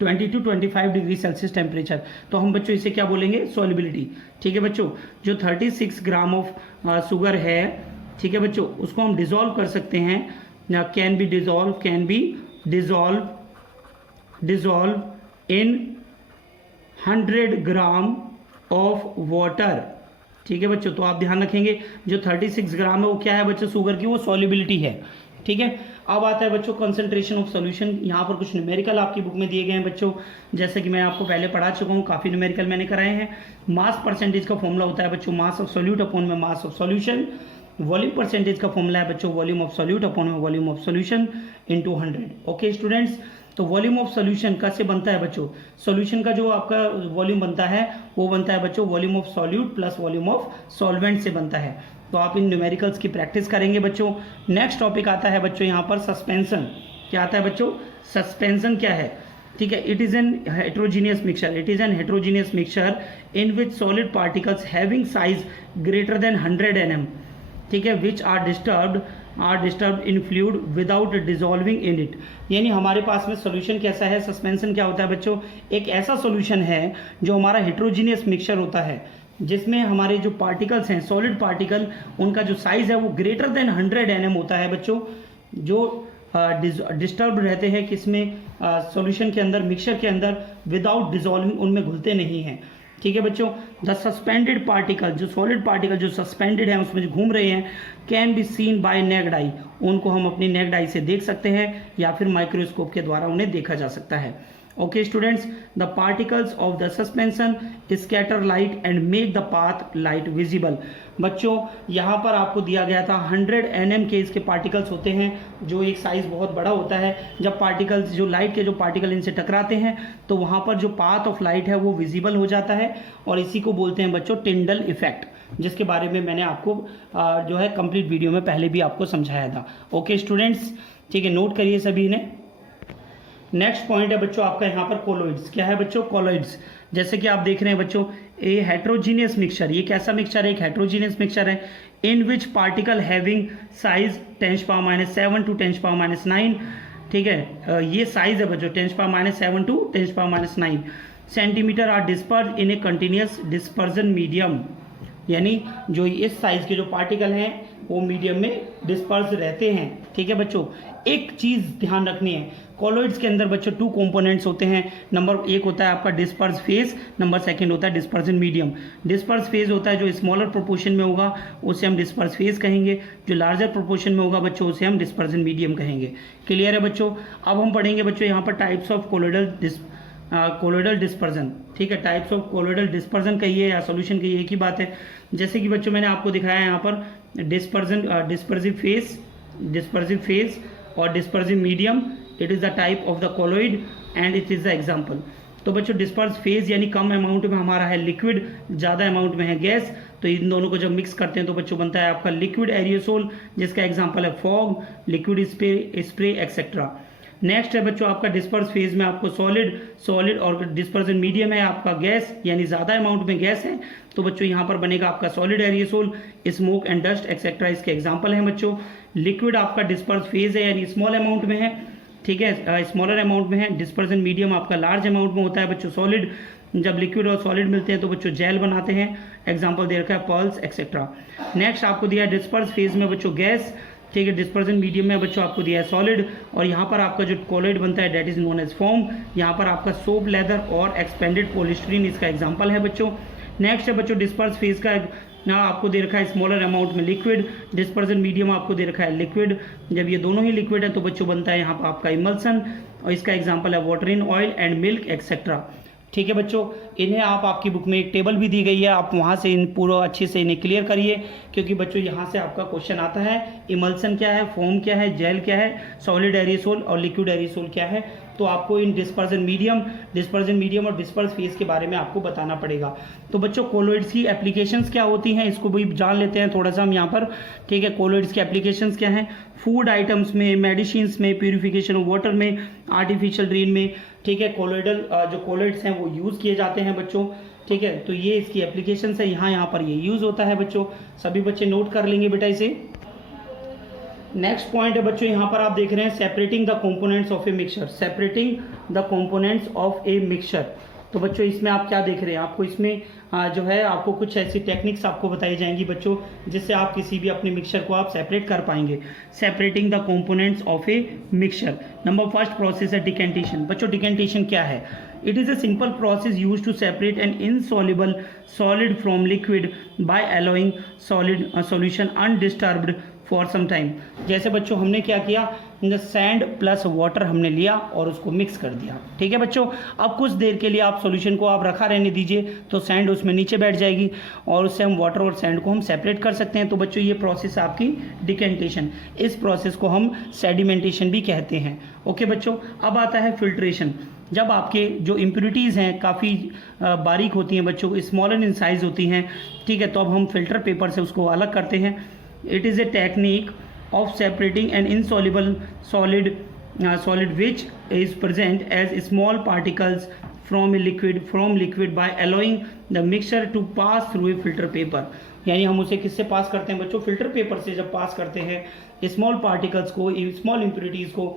20 to 25 degree Celsius temperature. तो हम बच्चों इसे क्या बोलेंगे, सॉल्युबिलिटी। ठीक है बच्चों, जो 36 ग्राम ऑफ शुगर है, ठीक है बच्चों, उसको हम डिजॉल्व कर सकते हैं, can be dissolve in 100 gram of water. ठीक है बच्चों, तो आप ध्यान रखेंगे जो 36 ग्राम है वो क्या है बच्चों, शुगर की वो सॉल्युबिलिटी है। ठीक है, अब आता है बच्चों कंसंट्रेशन ऑफ सॉल्यूशन। यहाँ पर कुछ न्यूमेरिकल आपकी बुक में दिए गए हैं बच्चों, जैसे कि मैं आपको पहले पढ़ा चुका हूँ, काफ़ी न्यूमेरिकल मैंने कराए हैं। मास परसेंटेज का फॉर्मूला होता है बच्चों मास ऑफ सॉल्यूट अपॉन में mass of solution. Volume percentage का फॉर्मूला है बच्चों वॉल्यूम ऑफ सॉल्यूट अपॉन में volume of solution into 100। Okay students, तो वॉल्यूम ऑफ सॉल्यूशन कैसे बनता है बच्चों, सॉल्यूशन का जो आपका वॉल्यूम बनता है वो बनता है बच्चों volume of solute plus volume of solvent से बनता है। तो आप इन न्यूमेरिकल्स की प्रैक्टिस करेंगे बच्चों। नेक्स्ट टॉपिक आता है बच्चों यहाँ पर सस्पेंशन। क्या आता है बच्चों, सस्पेंशन क्या है। ठीक है, it is an heterogeneous mixture, it is an heterogeneous mixture in which solid particles having size greater than 100 nm, ठीक है, which are disturbed in fluid without dissolving in it. यानी हमारे पास में सोल्यूशन कैसा है, सस्पेंशन क्या होता है बच्चों, एक ऐसा सोल्यूशन है जो हमारा हेट्रोजीनियस मिक्सचर होता है जिसमें हमारे जो पार्टिकल्स हैं सॉलिड पार्टिकल, उनका जो साइज है वो ग्रेटर देन 100 nm होता है बच्चों, जो डिस्टर्ब रहते हैं किसमें, सॉल्यूशन के अंदर, मिक्सचर के अंदर, विदाउट डिजॉल्विंग, उनमें घुलते नहीं हैं। ठीक है बच्चों, द सस्पेंडेड पार्टिकल, जो सॉलिड पार्टिकल जो सस्पेंडेड हैं उसमें जो घूम रहे हैं, can be seen by naked eye, उनको हम अपनी नेक्ड आई से देख सकते हैं या फिर माइक्रोस्कोप के द्वारा उन्हें देखा जा सकता है। Okay students, the particles of the suspension scatter light and make the path light visible. बच्चों यहाँ पर आपको दिया गया था 100 nm के इसके पार्टिकल्स होते हैं, जो एक साइज बहुत बड़ा होता है। जब पार्टिकल्स, जो लाइट के जो पार्टिकल इनसे टकराते हैं तो वहाँ पर जो पाथ ऑफ लाइट है वो विजिबल हो जाता है, और इसी को बोलते हैं बच्चों टिंडल इफेक्ट, जिसके बारे में मैंने आपको जो है कंप्लीट वीडियो में पहले भी आपको समझाया था। ओके स्टूडेंट्स, ठीक है, नोट करिए सभी ने। नेक्स्ट पॉइंट है बच्चों आपका यहाँ पर कोलॉइड्स। क्या है बच्चों, कोलॉइड्स। जैसे कि आप देख रहे हैं बच्चों, ए हेट्रोजीनियस मिक्सचर, ये कैसा मिक्सचर है? एक हेट्रोजीनियस मिक्सचर है in which particle having size 10⁻⁷ to 10⁻⁹, ठीक है, ये साइज है बच्चों 10⁻⁷ to 10⁻⁹ centimetre are disperse in a continuous dispersion medium, यानी जो इस साइज के जो पार्टिकल हैं वो मीडियम में डिस्पर्स रहते हैं, ठीक है बच्चों। एक चीज़ ध्यान रखनी है, कॉलोइड्स के अंदर बच्चों 2 कंपोनेंट्स होते हैं। नंबर 1 होता है आपका डिस्पर्स फेज, नंबर 2 होता है डिस्पर्जन मीडियम। डिस्पर्स फेज होता है जो स्मॉलर प्रोपोर्शन में होगा उसे हम डिस्पर्स फेज कहेंगे, जो लार्जर प्रोपोर्शन में होगा बच्चों उसे हम डिस्पर्जन मीडियम कहेंगे। क्लियर है बच्चों? अब हम पढ़ेंगे बच्चों यहाँ पर टाइप्स ऑफ कोलोइडल डिस्पर्जन, ठीक है, टाइप्स ऑफ कोलोइडल डिस्पर्जन कहिए या सोल्यूशन कहिए, एक ही बात है। जैसे कि बच्चों मैंने आपको दिखाया है यहाँ पर डिस्पर्सिव फेज और dispersive medium, it is the type of the colloid and it is the example. तो बच्चों डिस्पर्स फेज यानी कम अमाउंट में हमारा है लिक्विड, ज़्यादा अमाउंट में है गैस, तो इन दोनों को जब मिक्स करते हैं तो बच्चों बनता है आपका लिक्विड एरियोसोल, जिसका एग्जाम्पल है fog, liquid spray etcetera. Next है बच्चों आपका डिस्पर्स फेज में आपको सॉलिड और डिस्पर्जन मीडियम है आपका गैस, यानी ज़्यादा अमाउंट में गैस है, तो बच्चों यहाँ पर बनेगा आपका solid aerosol, smoke and dust etcetera इसके एग्जाम्पल हैं बच्चों। लिक्विड आपका डिस्पर्स फेज है यानी स्मॉल अमाउंट में है, ठीक है, स्मॉलर अमाउंट में है। डिस्पर्जन मीडियम आपका लार्ज अमाउंट में होता है बच्चों। सॉलिड, जब लिक्विड और सॉलिड मिलते हैं तो बच्चों जेल बनाते हैं, एग्जाम्पल दे रखा है पर्ल्स एक्सेट्रा। नेक्स्ट आपको दिया है डिस्पर्स फेज में बच्चों गैस, ठीक है, डिस्पर्जन मीडियम में बच्चों आपको दिया है सॉलिड, और यहाँ पर आपका जो कोलोइड बनता है that is known as foam, यहाँ पर आपका सोप लेदर और एक्सपेंडेड पॉलीस्टीरीन इसका एग्जाम्पल है बच्चों। नेक्स्ट है बच्चों डिस्पर्स फेज का, यहाँ आपको दे रखा है स्मॉलर अमाउंट में लिक्विड, डिस्पर्जन मीडियम आपको दे रखा है लिक्विड। जब ये दोनों ही लिक्विड है तो बच्चों बनता है यहाँ पर आपका इमल्सन, और इसका एग्जाम्पल है water in oil and milk etcetera, ठीक है बच्चों। इन्हें आप आपकी बुक में एक टेबल भी दी गई है, आप वहाँ से इन पूरा अच्छे से इन्हें क्लियर करिए, क्योंकि बच्चों यहाँ से आपका क्वेश्चन आता है इमल्सन क्या है, फोम क्या है, जेल क्या है, सॉलिड एरियोसोल और लिक्विड एरियोसोल क्या है, तो आपको इन डिस्पर्जन मीडियम और डिस्पर्स फेज के बारे में आपको बताना पड़ेगा। तो बच्चों कोलोइड्स की एप्लीकेशंस क्या होती हैं इसको भी जान लेते हैं थोड़ा सा हम यहाँ पर, ठीक है। कोलोइड्स की एप्लीकेशंस क्या हैं? फूड आइटम्स में, मेडिसिन में, प्यूरिफिकेशन ऑफ वाटर में, आर्टिफिशियल रेन में, ठीक है, कोलोइडल जो कोलोइड्स हैं वो यूज़ किए जाते हैं बच्चों, ठीक है। तो ये इसकी एप्लीकेशंस है, यहाँ पर ये यूज़ होता है बच्चों, सभी बच्चे नोट कर लेंगे बेटा इसे। नेक्स्ट पॉइंट है बच्चों यहाँ पर आप देख रहे हैं separating the components of a mixture, separating the components of a mixture. तो बच्चों इसमें आप क्या देख रहे हैं? आपको इसमें जो है आपको कुछ ऐसी टेक्निक्स आपको बताई जाएंगी बच्चों, जिससे आप किसी भी अपने मिक्सचर को आप सेपरेट कर पाएंगे। Separating the components of a mixture. Number first process है डिकेंटेशन। बच्चों डिकेंटेशन क्या है? It is a simple process used to separate an insoluble solid from liquid by allowing solution undisturbed for some time। जैसे बच्चों हमने क्या किया, sand plus water हमने लिया और उसको मिक्स कर दिया, ठीक है बच्चों। अब कुछ देर के लिए आप सॉल्यूशन को आप रखा रहने दीजिए, तो सैंड उसमें नीचे बैठ जाएगी और उससे हम वाटर और सैंड को हम सेपरेट कर सकते हैं। तो बच्चों ये प्रोसेस आपकी डिकेंटेशन, इस प्रोसेस को हम सेडिमेंटेशन भी कहते हैं। ओके बच्चों, अब आता है फिल्ट्रेशन। जब आपके जो इम्प्योरिटीज़ हैं काफ़ी बारीक होती हैं बच्चों, स्मॉलर इन साइज होती हैं, ठीक है, तो अब हम फिल्टर पेपर से उसको अलग करते हैं। It is a technique of separating an insoluble solid which is present as small particles from liquid by allowing the mixture to pass through a filter paper। यानी हम उसे किससे पास करते हैं बच्चों? फिल्टर पेपर से जब पास करते हैं स्मॉल पार्टिकल्स को, स्मॉल इम्प्योरिटीज़ को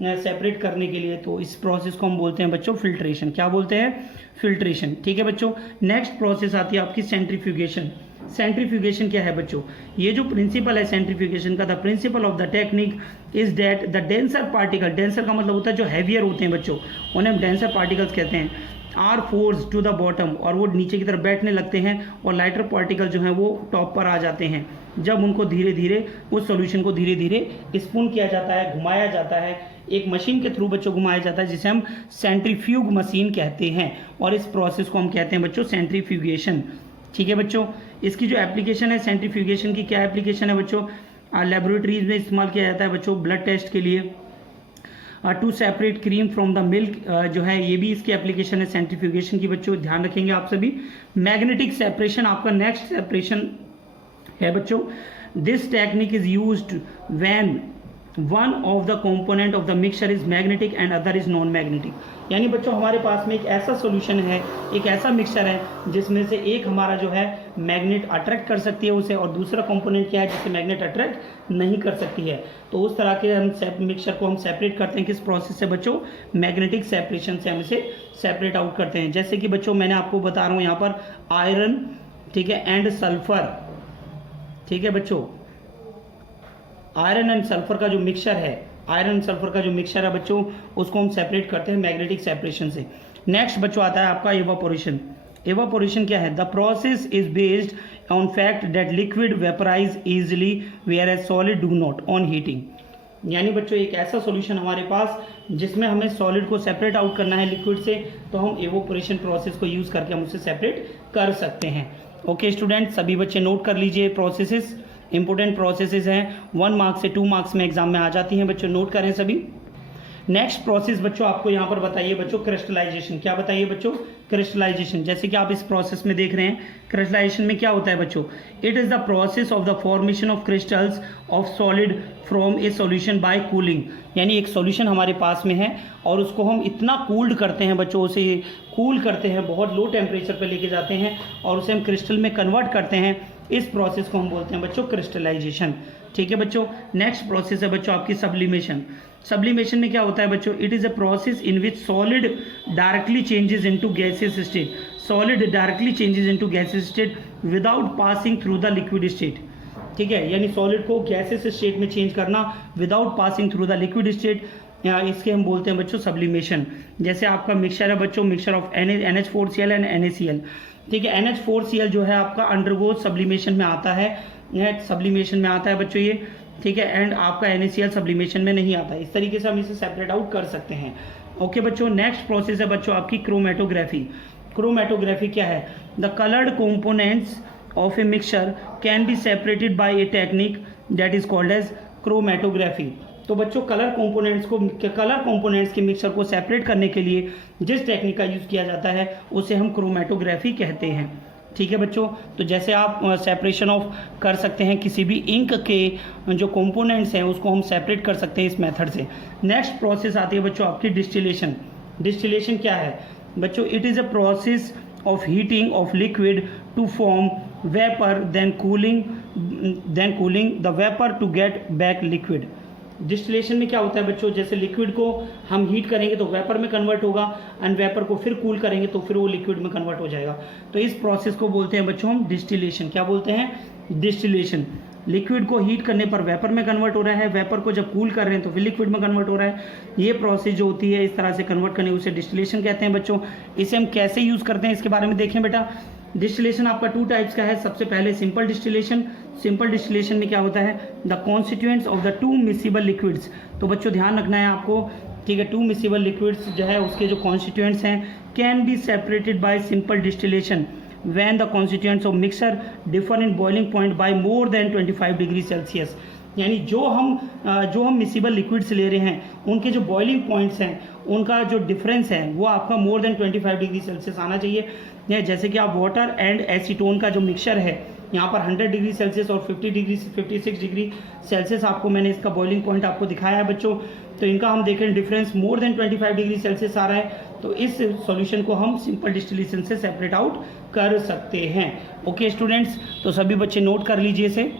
सेपरेट करने के लिए, तो इस प्रोसेस को हम बोलते हैं बच्चों फिल्ट्रेशन। क्या बोलते हैं? फिल्ट्रेशन, ठीक है बच्चों। नेक्स्ट प्रोसेस आती है आपकी सेंट्रीफ्यूगेशन। सेंट्रीफ्यूगेशन क्या है बच्चों? ये जो प्रिंसिपल है सेंट्रीफ्यूगेशन का, the principle of the technique is that the denser particle, denser का मतलब होता है जो हैवियर होते हैं बच्चों, उन्हें हम डेंसर पार्टिकल्स कहते हैं, are force to the bottom, और वो नीचे की तरफ बैठने लगते हैं, और लाइटर पार्टिकल जो हैं वो टॉप पर आ जाते हैं। जब उनको धीरे धीरे उस सॉल्यूशन को धीरे धीरे स्पून किया जाता है, घुमाया जाता है, एक मशीन के थ्रू बच्चों घुमाया जाता है, जिसे हम सेंट्रीफ्यूग मशीन कहते हैं, और इस प्रोसेस को हम कहते हैं बच्चों सेंट्रीफ्यूगेशन, ठीक है बच्चों। इसकी जो एप्लीकेशन है सेंट्रीफ्यूगेशन की, क्या एप्लीकेशन है बच्चों? लेबोरेटरीज में इस्तेमाल किया जाता है बच्चों ब्लड टेस्ट के लिए। To separate cream from the milk जो है, ये भी इसकी एप्लीकेशन है सेंट्रीफ्यूगेशन की बच्चों, ध्यान रखेंगे आप सभी। मैग्नेटिक सेपरेशन आपका नेक्स्ट सेपरेशन है बच्चों। This technique is used when one of the component of the mixture is magnetic and other is non magnetic. यानी बच्चों हमारे पास में एक ऐसा सॉल्यूशन है, एक ऐसा मिक्सचर है जिसमें से एक हमारा जो है मैग्नेट अट्रैक्ट कर सकती है उसे, और दूसरा कंपोनेंट क्या है जिससे मैग्नेट अट्रैक्ट नहीं कर सकती है। तो उस तरह के हम मिक्सचर को हम सेपरेट करते हैं किस प्रोसेस से बच्चों, मैग्नेटिक सेपरेशन से हम इसे सेपरेट आउट करते हैं। जैसे कि बच्चों मैंने आपको बता रहा हूँ यहाँ पर आयरन, ठीक है, एंड सल्फर, ठीक है बच्चों, आयरन एंड सल्फर का जो मिक्सचर है, आयरन सल्फर का जो मिक्सचर है बच्चों, उसको हम सेपरेट करते हैं मैग्नेटिक सेपरेशन से। नेक्स्ट बच्चों आता है आपका एवापोरेशन। एवापोरेशन क्या है? The process is based on fact that liquid vaporise easily whereas solid do not on heating. यानी बच्चों एक ऐसा सॉल्यूशन हमारे पास जिसमें हमें सॉलिड को सेपरेट आउट करना है लिक्विड से, तो हम एवापोरेशन प्रोसेस को यूज करके हम उसे सेपरेट कर सकते हैं। ओके स्टूडेंट, सभी बच्चे नोट कर लीजिए, प्रोसेसेस इंपॉर्टेंट प्रोसेसेस हैं, 1 मार्क्स से 2 मार्क्स में एग्जाम में आ जाती हैं बच्चों, नोट करें सभी। नेक्स्ट प्रोसेस बच्चों आपको यहाँ पर बताइए बच्चों क्रिस्टलाइजेशन। क्या बताइए बच्चों? क्रिस्टलाइजेशन। जैसे कि आप इस प्रोसेस में देख रहे हैं, क्रिस्टलाइजेशन में क्या होता है बच्चों? It is the process of the formation of crystals of solid from A solution bye cooling. यानी एक सॉल्यूशन हमारे पास में है और उसको हम इतना कूल्ड करते हैं बच्चों, उसे कूल करते हैं, बहुत लो टेम्परेचर पर लेके जाते हैं और उसे हम क्रिस्टल में कन्वर्ट करते हैं। इस प्रोसेस को हम बोलते हैं बच्चों क्रिस्टलाइजेशन। ठीक है बच्चों। नेक्स्ट प्रोसेस है बच्चों आपकी सब्लिमेशन। सब्लिमेशन में क्या होता है बच्चों? It is a process in which solid directly changes into gaseous state. Solid directly changes into gaseous state without passing through the liquid state. ठीक है, यानी सॉलिड को गैसियस स्टेट में चेंज करना without passing through the liquid state, इसके हम बोलते हैं बच्चों सब्लिमेशन। जैसे आपका मिक्सचर है बच्चों, mixture of NH4Cl and NaCl। ठीक है, NH4Cl जो है आपका अंडरगो सब्लिमेशन में आता है, सब्लिमेशन में आता है बच्चों ये। ठीक है, एंड आपका NaCl सब्लिमेशन में नहीं आता है। इस तरीके से हम इसे सेपरेट आउट कर सकते हैं। ओके बच्चों। नेक्स्ट प्रोसेस है बच्चों आपकी क्रोमेटोग्राफी। क्रोमेटोग्राफी क्या है? The coloured components of a mixture can be separated by a technique that is called as chromatography. तो बच्चों कलर कंपोनेंट्स के मिक्सचर को सेपरेट करने के लिए जिस टेक्निक का यूज़ किया जाता है उसे हम क्रोमेटोग्राफी कहते हैं। ठीक है बच्चों। तो जैसे आप सेपरेशन ऑफ कर सकते हैं किसी भी इंक के जो कंपोनेंट्स हैं उसको हम सेपरेट कर सकते हैं इस मेथड से। नेक्स्ट प्रोसेस आती है बच्चों आपकी डिस्टिलेशन। डिस्टिलेशन क्या है बच्चों? It is a process of heating of liquid to form vapour then cooling the vapour to get back liquid. Distillation में क्या होता है बच्चों? जैसे लिक्विड को हम हीट करेंगे तो वेपर में कन्वर्ट होगा, एंड वेपर को फिर कूल करेंगे तो फिर वो लिक्विड में कन्वर्ट हो जाएगा। तो इस प्रोसेस को बोलते हैं बच्चों हम डिस्टिलेशन। क्या बोलते हैं? डिस्टिलेशन। लिक्विड को हीट करने पर वेपर में कन्वर्ट हो रहा है, वेपर को जब कूल कर रहे हैं तो फिर लिक्विड में कन्वर्ट हो रहा है। ये प्रोसेस जो होती है इस तरह से कन्वर्ट करने उसे डिस्टिलेशन कहते हैं बच्चों। इसे हम कैसे यूज़ करते हैं इसके बारे में देखें बेटा। डिस्टिलेशन आपका 2 टाइप्स का है। सबसे पहले सिंपल डिस्टिलेशन। सिंपल डिस्टिलेशन में क्या होता है? The constituents of the 2 miscible liquids. तो बच्चों ध्यान रखना है आपको, ठीक है। 2 मिसिबल लिक्विड्स जो है उसके जो कॉन्स्टिट्यूएंट्स हैं can be separated bye simple distillation when the constituents of mixture differ in boiling point by more than 25 degree Celsius. यानी जो हम मिसिबल लिक्विड्स ले रहे हैं उनके जो बॉइलिंग पॉइंट्स हैं उनका जो डिफरेंस है वो आपका मोर देन 25 डिग्री सेल्सियस आना चाहिए। जैसे कि आप वाटर एंड एसीटोन का जो मिक्सचर है यहाँ पर 100 डिग्री सेल्सियस और 56 डिग्री सेल्सियस आपको मैंने इसका बॉइलिंग पॉइंट आपको दिखाया है बच्चों। तो इनका हम देखें difference more than 25 degree Celsius आ रहा है, तो इस सॉल्यूशन को हम सिंपल डिस्टिलेशन से सेपरेट आउट कर सकते हैं। ओके स्टूडेंट्स, तो सभी बच्चे नोट कर लीजिए इसे।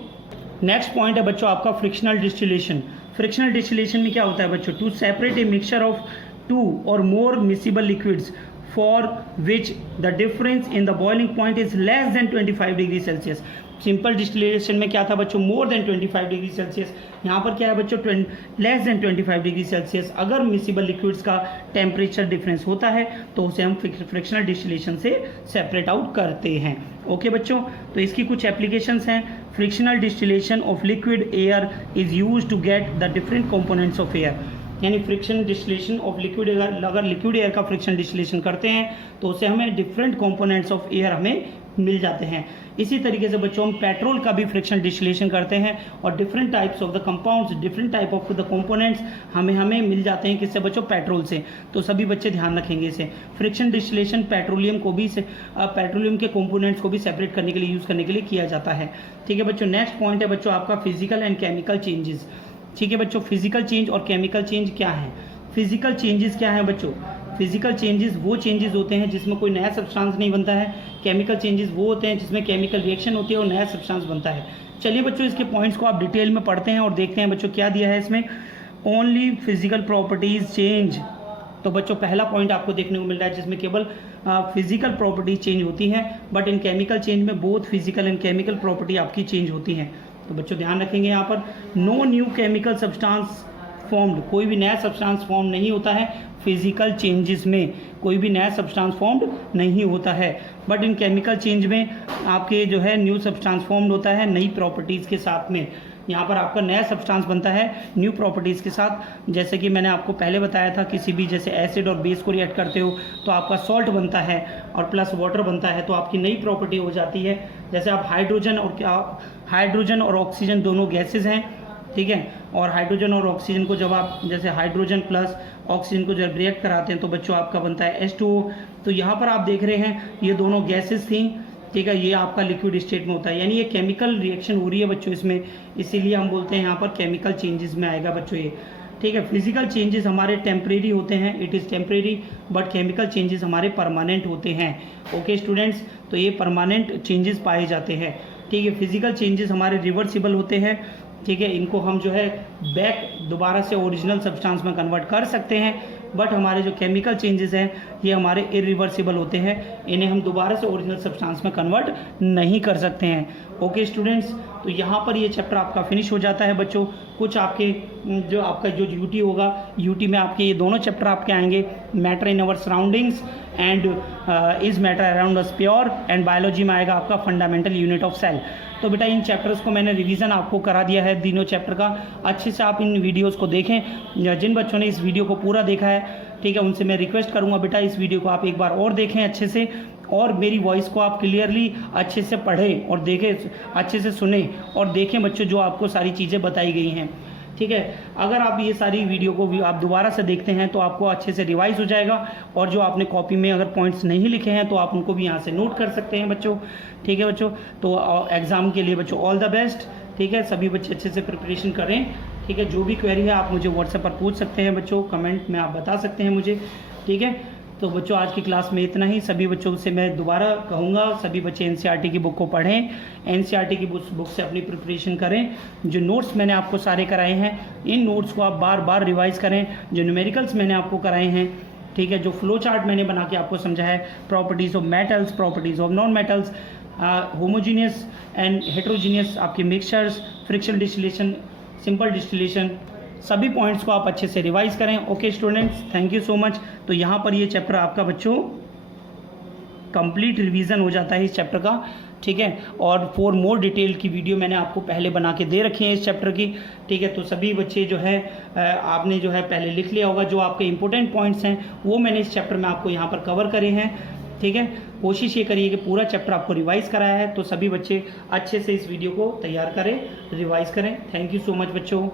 नेक्स्ट पॉइंट है बच्चों आपका फ्रिक्शनल डिस्टिलेशन। फ्रिक्शनल डिस्टिलेशन में क्या होता है बच्चों? To separate a mixture of 2 और more miscible liquids for which the difference in the boiling point is less than 25 degree Celsius. Simple distillation में क्या था बच्चों? More than 25 degree Celsius. यहाँ पर क्या है बच्चों? Less than 25 degree Celsius. अगर मिसिबल लिक्विड्स का टेम्परेचर डिफरेंस होता है तो उसे हम फ्रिक्शनल डिस्टिलेशन से सेपरेट आउट करते हैं। ओके बच्चों, तो इसकी कुछ एप्लीकेशंस हैं। Frictional distillation of liquid air is use to get the different components of air. यानी फ्रिक्शन डिस्टिलेशन ऑफ लिक्विड, अगर लिक्विड एयर का फ्रिक्शन डिस्टिलेशन करते हैं तो उससे हमें डिफरेंट कंपोनेंट्स ऑफ एयर हमें मिल जाते हैं। इसी तरीके से बच्चों हम पेट्रोल का भी फ्रिक्शन डिस्टिलेशन करते हैं और different types of the compounds, different type of the components हमें मिल जाते हैं किससे बच्चों? पेट्रोल से। तो सभी बच्चे ध्यान रखेंगे इसे। फ्रिक्शन डिस्टिलेशन पेट्रोलियम के कंपोनेंट्स को भी सेपरेट करने के लिए यूज़ करने के लिए किया जाता है। ठीक है बच्चों। नेक्स्ट पॉइंट है बच्चों आपका फिजिकल एंड केमिकल चेंजेस। ठीक है बच्चों। फिजिकल चेंज और केमिकल चेंज क्या है? फिजिकल चेंजेस क्या है बच्चों? फिजिकल चेंजेस वो चेंजेस होते हैं जिसमें कोई नया सब्सटेंस नहीं बनता है। केमिकल चेंजेस वो होते हैं जिसमें केमिकल रिएक्शन होती है और नया सब्सटेंस बनता है। चलिए बच्चों, इसके पॉइंट्स को आप डिटेल में पढ़ते हैं और देखते हैं बच्चों क्या दिया है इसमें। Only physical properties change. तो बच्चों पहला पॉइंट आपको देखने को मिल रहा है जिसमें केवल फिजिकल प्रॉपर्टी चेंज होती हैं, बट इन केमिकल चेंज में both physical and chemical property आपकी चेंज होती हैं। तो बच्चों ध्यान रखेंगे यहाँ पर, no new chemical substance formed, कोई भी नया सब्सटेंस फॉर्म नहीं होता है फिजिकल चेंजेस में, कोई भी नया सब्सटेंस फॉर्म्ड नहीं होता है। बट इन केमिकल चेंज में आपके जो है न्यू सब्सटेंस फॉर्म्ड होता है नई प्रॉपर्टीज़ के साथ में। यहाँ पर आपका नया सब्सटेंस बनता है न्यू प्रॉपर्टीज़ के साथ। जैसे कि मैंने आपको पहले बताया था, किसी भी जैसे एसिड और बेस को रिएक्ट करते हो तो आपका सॉल्ट बनता है और प्लस वाटर बनता है, तो आपकी नई प्रॉपर्टी हो जाती है। जैसे आप हाइड्रोजन और ऑक्सीजन दोनों गैसेज हैं, ठीक है, और हाइड्रोजन और ऑक्सीजन को जब आप जैसे हाइड्रोजन प्लस ऑक्सीजन को जब रिएक्ट कराते हैं तो बच्चों आपका बनता है H2O। तो यहाँ पर आप देख रहे हैं ये दोनों गैसेज थी, ठीक है, ये आपका लिक्विड स्टेट में होता है, यानी ये केमिकल रिएक्शन हो रही है बच्चों इसमें, इसीलिए हम बोलते हैं यहाँ पर केमिकल चेंजेस में आएगा बच्चों ये, ठीक है। फिजिकल चेंजेस हमारे टेम्परेरी होते हैं, it is temporary, but chemical changes हमारे परमानेंट होते हैं। ओके स्टूडेंट्स, तो ये परमानेंट चेंजेस पाए जाते हैं, ठीक है। फिजिकल चेंजेस हमारे रिवर्सिबल होते हैं, ठीक है, इनको हम जो है बैक दोबारा से ओरिजिनल सब्सटेंस में कन्वर्ट कर सकते हैं। बट हमारे जो केमिकल चेंजेस हैं ये हमारे इरिवर्सिबल होते हैं, इन्हें हम दोबारा से ओरिजिनल सब्सटेंस में कन्वर्ट नहीं कर सकते हैं। ओके स्टूडेंट्स, तो यहाँ पर ये चैप्टर आपका फिनिश हो जाता है बच्चों। कुछ आपके जो आपका जो यूटी होगा, यूटी में आपके ये दोनों चैप्टर आपके आएंगे, matter in our surroundings and is matter around us pure, and biology में आएगा आपका फंडामेंटल यूनिट ऑफ सेल। तो बेटा इन चैप्टर्स को मैंने रिवीजन आपको करा दिया है, तीनों चैप्टर का। अच्छे से आप इन वीडियोस को देखें। जिन बच्चों ने इस वीडियो को पूरा देखा है, ठीक है, उनसे मैं रिक्वेस्ट करूंगा बेटा इस वीडियो को आप एक बार और देखें अच्छे से, और मेरी वॉइस को आप क्लियरली अच्छे से पढ़ें और देखें, अच्छे से सुने और देखें बच्चों जो आपको सारी चीज़ें बताई गई हैं, ठीक है। अगर आप ये सारी वीडियो को भी आप दोबारा से देखते हैं तो आपको अच्छे से रिवाइज हो जाएगा, और जो आपने कॉपी में अगर पॉइंट्स नहीं लिखे हैं तो आप उनको भी यहाँ से नोट कर सकते हैं बच्चों, ठीक है बच्चों। तो एग्ज़ाम के लिए बच्चों ऑल द बेस्ट, ठीक है, सभी बच्चे अच्छे से प्रिपरेशन करें, ठीक है। जो भी क्वेरी है आप मुझे व्हाट्सएप पर पूछ सकते हैं बच्चों, कमेंट में आप बता सकते हैं मुझे, ठीक है। तो बच्चों आज की क्लास में इतना ही। सभी बच्चों से मैं दोबारा कहूँगा, सभी बच्चे एनसीईआरटी की बुक को पढ़ें, एनसीईआरटी की बुक से अपनी प्रिपरेशन करें। जो नोट्स मैंने आपको सारे कराए हैं, इन नोट्स को आप बार बार रिवाइज करें। जो न्यूमेरिकल्स मैंने आपको कराए हैं, ठीक है, जो फ्लो चार्ट मैंने बना के आपको समझा है, properties of metals, properties of non metals, homogeneous and heterogeneous आपके mixtures, fraction distillation, simple distillation, सभी पॉइंट्स को आप अच्छे से रिवाइज करें। Okay students, thank you so much. तो यहाँ पर ये चैप्टर आपका बच्चों कंप्लीट रिवीजन हो जाता है इस चैप्टर का, ठीक है। और 4 मोर डिटेल की वीडियो मैंने आपको पहले बना के दे रखी है इस चैप्टर की, ठीक है। तो सभी बच्चे जो है आपने जो है पहले लिख लिया होगा, जो आपके इंपॉर्टेंट पॉइंट्स हैं वो मैंने इस चैप्टर में आपको यहाँ पर कवर करे हैं, ठीक है। कोशिश ये करिए कि पूरा चैप्टर आपको रिवाइज कराया है, तो सभी बच्चे अच्छे से इस वीडियो को तैयार करें, रिवाइज करें। थैंक यू सो मच बच्चों।